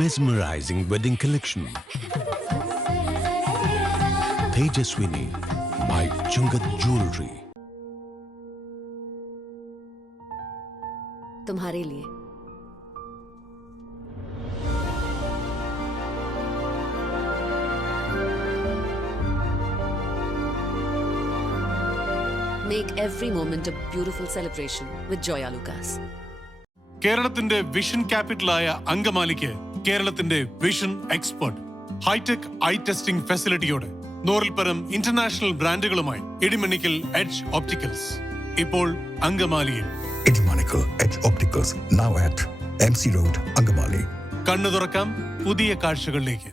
mesmerizing wedding collection. Tejaswini by Chungat Jewelry. तुम्हारे लिए Make every moment a beautiful celebration with Joya Lucas. കേരളത്തിന്റെ vision ക്യാപിറ്റലായ അങ്കമാലിക്ക് കേരളത്തിന്റെ vision expert hi tech eye testing ഫെസിലിറ്റിയോടെ 100-ൽ-പരം ഇന്റർനാഷണൽ ബ്രാൻഡുകളുമായി ഇടിമണിക്കൽ എഡ്ജ് ഓപ്റ്റിക്കൽസ് ഇപ്പോൾ അങ്കമാലിയിൽ. Idimanickal edge opticals now at MC Road, Angamaly. കണ്ണു തുറക്കാം പുതിയ കാഴ്ചകളിലേക്ക്.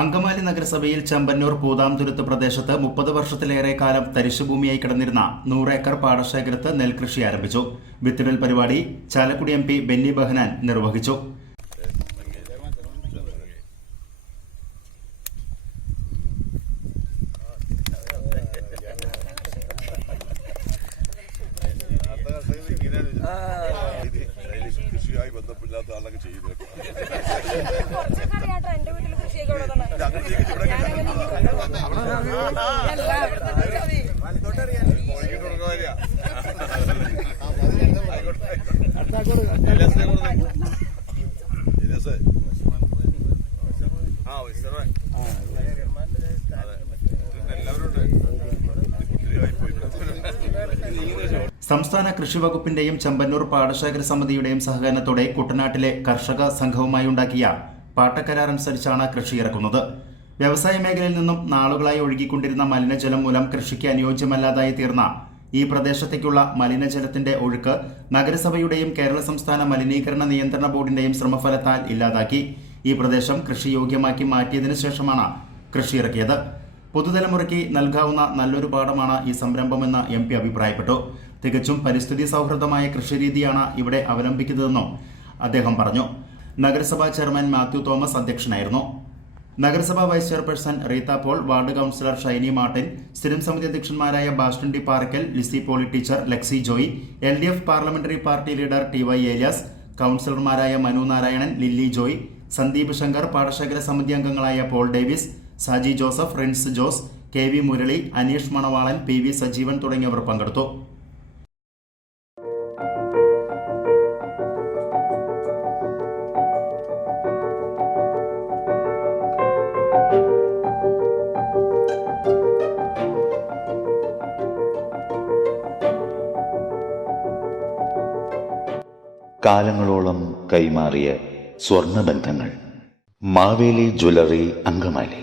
അങ്കമാലി നഗരസഭയിൽ ചെമ്പന്നൂർ പൂതാംതുരുത്ത് പ്രദേശത്ത് 30 വർഷത്തിലേറെ കാലം തരിശുഭൂമിയായി കിടന്നിരുന്ന 100 ഏക്കർ പാടശേഖരത്ത് നെൽകൃഷി ആരംഭിച്ചു. വിത്തിടൽ പരിപാടി ചാലക്കുടി MP ബെന്നി ബെഹനാൻ നിർവഹിച്ചു. കൃഷിയായി ബന്ധമില്ലാത്ത ആളൊക്കെ ചെയ്യുന്നത് സംസ്ഥാന കൃഷി വകുപ്പിന്റെയും ചെമ്പന്നൂർ പാടശേഖര സമിതിയുടെയും സഹകരണത്തോടെ കുട്ടനാട്ടിലെ കർഷക സംഘവുമായി ഉണ്ടാക്കിയ പാട്ടക്കരാർ അനുസരിച്ചാണ് കൃഷി ഇറക്കുന്നത്. വ്യവസായ മേഖലയിൽ നിന്നും നാളുകളായി ഒഴുകിക്കൊണ്ടിരുന്ന മലിനജലം മൂലം കൃഷിക്ക് അനുയോജ്യമല്ലാതായി തീർന്ന ഈ പ്രദേശത്തേക്കുള്ള മലിനജലത്തിന്റെ ഒഴുക്ക് നഗരസഭയുടെയും കേരള സംസ്ഥാന മലിനീകരണ നിയന്ത്രണ ബോർഡിന്റെയും ശ്രമഫലത്താൽ ഇല്ലാതാക്കി ഈ പ്രദേശം കൃഷിയോഗ്യമാക്കി മാറ്റിയതിനു ശേഷമാണ് കൃഷി ഇറക്കിയത്. പുതുതലമുറയ്ക്ക് നൽകാവുന്ന നല്ലൊരു പാഠമാണ് ഈ സംരംഭമെന്ന് MP അഭിപ്രായപ്പെട്ടു. തികച്ചും പരിസ്ഥിതി സൗഹൃദമായ കൃഷിരീതിയാണ് ഇവിടെ അവലംബിക്കുന്നതെന്നും അദ്ദേഹം പറഞ്ഞു. നഗരസഭാ ചെയർമാൻ മാത്യു തോമസ് അധ്യക്ഷനായിരുന്നു. നഗരസഭാ vice chairperson Reetha Paul, ward councillor Shiny Martin, സ്ഥിരം സമിതി അധ്യക്ഷന്മാരായ Baston D Parakkal, Lissy Poly teacher, Laxy Joy, LDF parliamentary party leader TY Elias, കൌൺസിലർമാരായ മനു നാരായണൻ, ലില്ലി ജോയ്, സന്ദീപ് ശങ്കർ, പാടശേഖര സമിതി അംഗങ്ങളായ പോൾ ഡേവിസ്, സാജി ജോസഫ്, റിൻസ് ജോസ്, KV മുരളി, അനീഷ് മണവാളൻ, PV സജീവൻ തുടങ്ങിയവർ പങ്കെടുത്തു. കാലങ്ങളോളം കൈമാറിയ സ്വർണ്ണബന്ധങ്ങൾ. മാവേലി ജ്വല്ലറി, അങ്കമാലി.